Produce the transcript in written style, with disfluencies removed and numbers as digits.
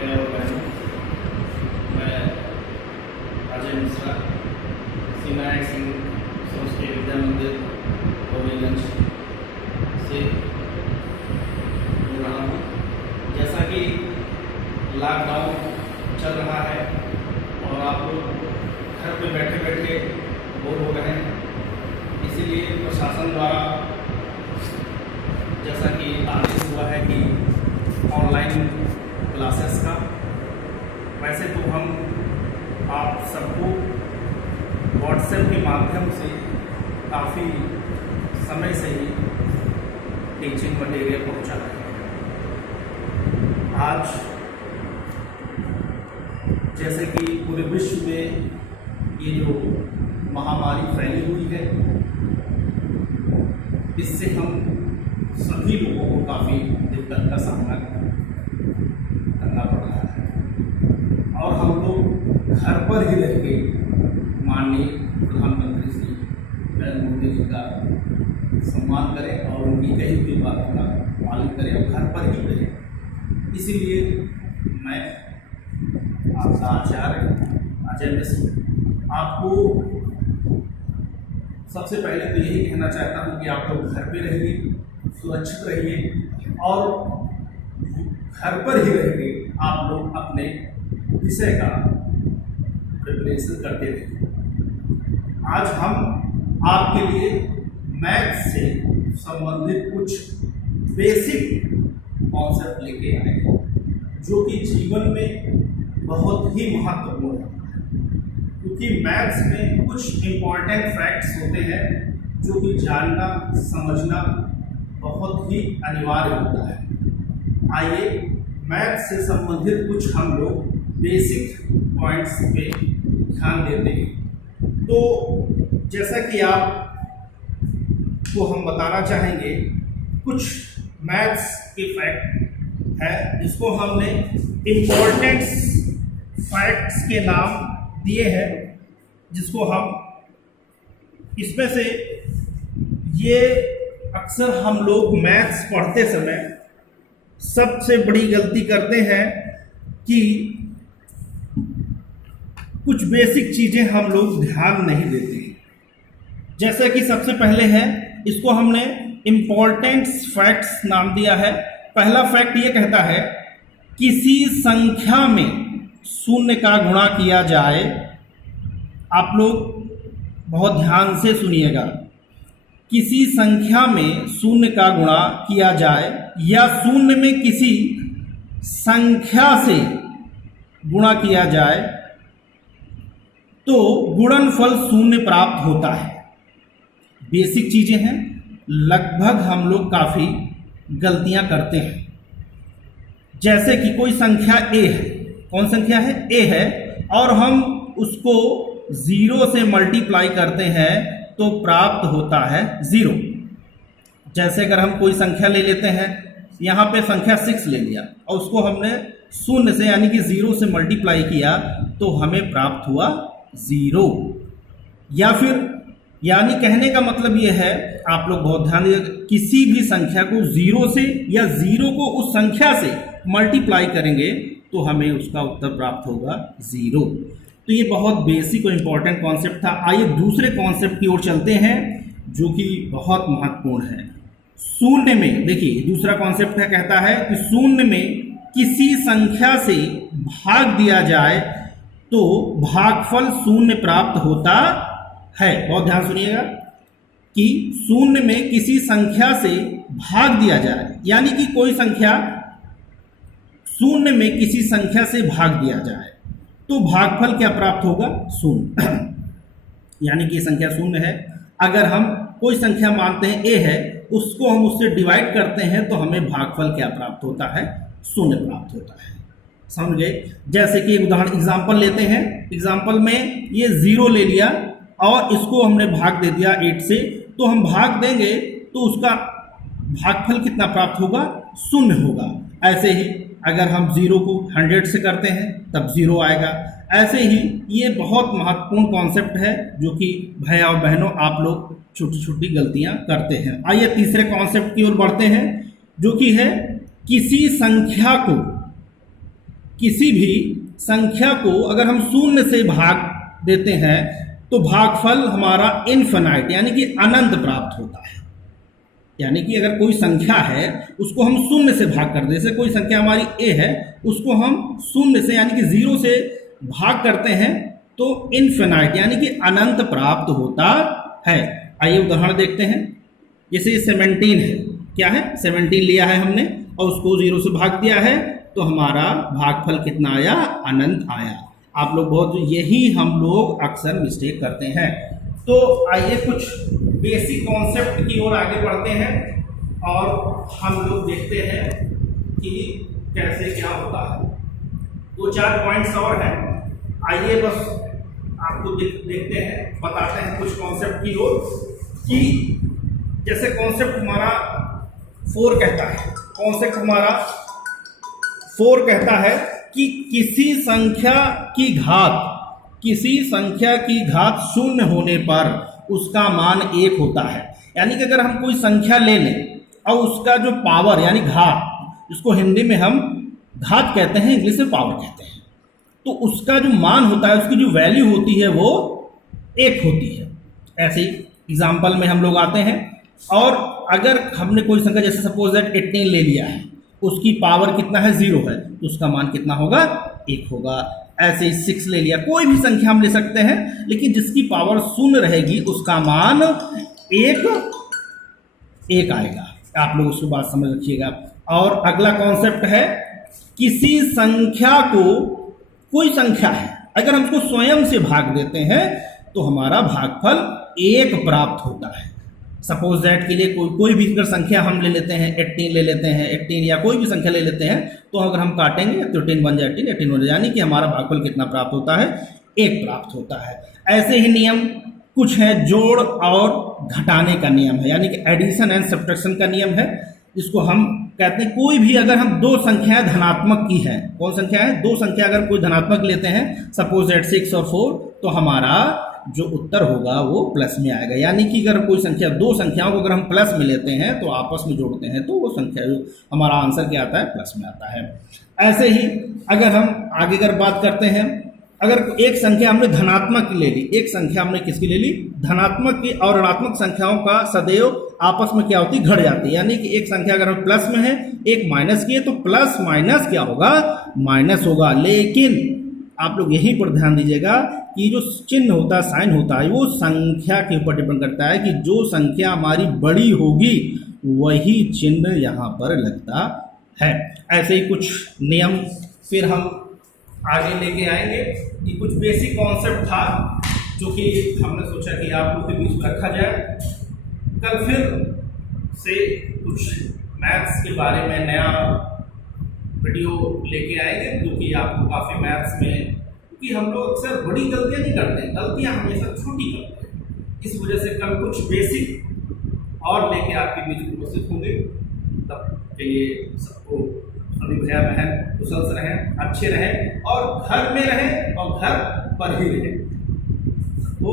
भाई और बहनों, मैं अजय मिश्रा श्रीनारायण सिंह संस्कृत विद्या मंदिर गोविंदगंज से बोल रहा हूँ। जैसा कि लॉकडाउन चल रहा है और आप लोग घर पे बैठे बैठे बोर हो रहे हैं, इसीलिए प्रशासन द्वारा जैसा कि आदेश हुआ है कि ऑनलाइन क्लासेस का, वैसे तो हम आप सबको व्हाट्सएप के माध्यम से काफ़ी समय से ही टीचिंग मटेरियल पहुंचा रहे हैं। आज जैसे कि पूरे विश्व में ये जो महामारी फैली हुई है, इससे हम सभी लोगों को काफ़ी दिक्कत का सामना करना पड़ रहा है और हम लोग घर पर ही रह के माननीय प्रधानमंत्री श्री नरेंद्र मोदी जी का सम्मान करें और उनकी कही हुई बातों का पालन करें और घर पर ही रहें। इसीलिए मैं आपका आचार्य अजय मिश्र आपको सबसे पहले तो यही कहना चाहता हूँ कि आप लोग घर पे रहिए, सुरक्षित रहिए और घर पर ही रह के आप लोग अपने विषय का प्रिपरेशन करते रहिए। आज हम आपके लिए मैथ से संबंधित कुछ बेसिक कॉन्सेप्ट लेके आए हैं जो कि जीवन में बहुत ही महत्वपूर्ण है, क्योंकि मैथ्स में कुछ इम्पॉर्टेंट फैक्ट्स होते हैं जो कि जानना समझना बहुत ही अनिवार्य होता है। आइए मैथ से संबंधित कुछ हम लोग बेसिक पॉइंट्स पे ध्यान देते हैं। तो जैसा कि आप को हम बताना चाहेंगे, कुछ मैथ्स के फैक्ट है जिसको हमने इम्पोर्टेंट फैक्ट्स के नाम दिए हैं, जिसको हम इसमें से ये अक्सर हम लोग मैथ्स पढ़ते समय सबसे बड़ी गलती करते हैं कि कुछ बेसिक चीज़ें हम लोग ध्यान नहीं देते हैं। जैसा कि सबसे पहले है, इसको हमने इम्पोर्टेंट फैक्ट्स नाम दिया है। पहला फैक्ट ये कहता है, किसी संख्या में शून्य का गुणा किया जाए। आप लोग बहुत ध्यान से सुनिएगा। किसी संख्या में शून्य का गुणा किया जाए या शून्य में किसी संख्या से गुणा किया जाए तो गुणनफल शून्य प्राप्त होता है। बेसिक चीजें हैं, लगभग हम लोग काफी गलतियां करते हैं। जैसे कि कोई संख्या ए है, कौन संख्या है? ए है, और हम उसको 0 से मल्टीप्लाई करते हैं तो प्राप्त होता है 0। जैसे अगर हम कोई संख्या ले लेते हैं, यहाँ पे संख्या 6 ले लिया और उसको हमने 0 से यानी कि 0 से मल्टीप्लाई किया तो हमें प्राप्त हुआ 0। या फिर यानी कहने का मतलब ये है, आप लोग बहुत ध्यान दीजिए, किसी भी संख्या को 0 से या 0 को उस संख्या से मल्टीप्लाई करेंगे तो हमें उसका उत्तर प्राप्त होगा 0। तो ये बहुत बेसिक और इम्पॉर्टेंट कॉन्सेप्ट था। आइए दूसरे कॉन्सेप्ट की ओर चलते हैं जो कि बहुत महत्वपूर्ण है। शून्य में देखिए, दूसरा कॉन्सेप्ट है, कहता है कि शून्य में किसी संख्या से भाग दिया जाए तो भागफल शून्य प्राप्त होता है। बहुत ध्यान सुनिएगा कि शून्य में किसी संख्या से भाग दिया जाए, यानी कि कोई संख्या शून्य में किसी संख्या से भाग दिया जाए तो भागफल क्या प्राप्त होगा? शून्य। यानी कि संख्या शून्य है। अगर हम कोई संख्या मानते हैं ए है, उसको हम उससे डिवाइड करते हैं तो हमें भागफल क्या प्राप्त होता है? शून्य प्राप्त होता है। समझ गए? जैसे कि एक उदाहरण एग्जाम्पल लेते हैं। एग्जाम्पल में ये 0 ले लिया और इसको हमने भाग दे दिया 8 से, तो हम भाग देंगे तो उसका भागफल कितना प्राप्त होगा? शून्य होगा। ऐसे ही अगर हम 0 को 100 से करते हैं तब 0 आएगा। ऐसे ही ये बहुत महत्वपूर्ण कॉन्सेप्ट है जो कि भैया और बहनों आप लोग छोटी छोटी गलतियां करते हैं। आइए तीसरे कॉन्सेप्ट की ओर बढ़ते हैं जो कि है किसी संख्या को किसी भी संख्या को अगर हम शून्य से भाग देते हैं तो भागफल हमारा इनफिनाइट यानी कि अनंत प्राप्त होता है। यानी कि अगर कोई संख्या है उसको हम शून्य से भाग कर दे, जैसे कोई संख्या हमारी ए है उसको हम शून्य से यानी कि 0 से भाग करते हैं तो इनफिनाइट यानी कि अनंत प्राप्त होता है। आइए उदाहरण देखते हैं। जैसे 17 है, क्या है 17 लिया है हमने और उसको 0 से भाग दिया है तो हमारा भागफल कितना आया, अनंत आया। आप लोग बहुत यही हम लोग अक्सर मिस्टेक करते हैं। तो आइए कुछ बेसिक कॉन्सेप्ट की ओर आगे बढ़ते हैं और हम लोग देखते हैं कि कैसे क्या होता है। 2-4 पॉइंट्स और हैं, आइए बस आपको देखते हैं, बताते हैं कुछ कॉन्सेप्ट की ओर कि जैसे कॉन्सेप्ट हमारा 4 कहता है, कॉन्सेप्ट हमारा 4 कहता है कि किसी संख्या की घात शून्य होने पर उसका मान 1 होता है। यानी कि अगर हम कोई संख्या ले लें और उसका जो पावर यानी घात, जिसको हिंदी में हम घात कहते हैं, इंग्लिश में पावर कहते हैं, तो उसका जो मान होता है, उसकी जो वैल्यू होती है वो 1 होती है। ऐसे ही एग्जाम्पल में हम लोग आते हैं और अगर हमने कोई संख्या जैसे सपोज दैट 18 ले लिया है, उसकी पावर कितना है 0 है, तो उसका मान कितना होगा 1 होगा। ऐसे ही 6 ले लिया, कोई भी संख्या हम ले सकते हैं, लेकिन जिसकी पावर 0 रहेगी उसका मान 1 आएगा। आप लोग उसको बात समझ रखिएगा। और अगला कॉन्सेप्ट है किसी संख्या को, कोई संख्या है अगर हम उसको स्वयं से भाग देते हैं तो हमारा भागफल 1 प्राप्त होता है। सपोज दैट के लिए कोई भी अगर संख्या हम ले लेते हैं, 18 ले लेते हैं, 18 या कोई भी संख्या ले लेते हैं, तो अगर हम काटेंगे तो 18 बन जाए 18 बन जाए, यानी कि हमारा भागफल कितना प्राप्त होता है, 1 प्राप्त होता है। ऐसे ही नियम कुछ है, जोड़ और घटाने का नियम है, यानी कि एडिशन एंड सब्ट्रैक्शन का नियम है, जिसको हम कहते हैं कोई भी अगर हम 2 संख्याएं धनात्मक की है, कौन संख्या है, 2 संख्या अगर कोई धनात्मक लेते हैं सपोज दैट 6 और 4, तो हमारा जो उत्तर होगा वो प्लस में आएगा। यानी कि अगर कोई संख्या, 2 संख्याओं को अगर हम प्लस में लेते हैं तो आपस में जोड़ते हैं तो वो संख्या जो हमारा आंसर क्या आता है, प्लस में आता है। ऐसे ही अगर हम आगे अगर बात करते हैं, अगर एक संख्या हमने धनात्मक ले ली, एक संख्या हमने किसकी ले ली, धनात्मक की, और ऋणात्मक संख्याओं का सदैव आपस में क्या होती, घट जाती है। यानी कि एक संख्या अगर हम प्लस में है, एक माइनस की है, तो प्लस माइनस क्या होगा, माइनस होगा। लेकिन आप लोग यहीं पर ध्यान दीजिएगा कि जो चिन्ह होता है, साइन होता है, वो संख्या के ऊपर डिपेंड करता है कि जो संख्या हमारी बड़ी होगी वही चिन्ह यहाँ पर लगता है। ऐसे ही कुछ नियम फिर हम आगे लेके आएंगे। ये कुछ बेसिक कॉन्सेप्ट था जो कि हमने सोचा कि आप लोग के बीच में रखा जाए। कल फिर से कुछ मैथ्स के बारे में नया वीडियो लेके आएंगे, जो कि आपको काफ़ी मैथ्स में, क्योंकि हम लोग अक्सर बड़ी गलतियां नहीं करते, गलतियां हमेशा छोटी करते हैं, इस वजह से कल कुछ बेसिक और लेके आपके बीच में उपस्थित होंगे। तब के लिए सबको, सभी भैया बहन कुशल से रहें, अच्छे रहें और घर में रहें और घर पर ही रहें। तो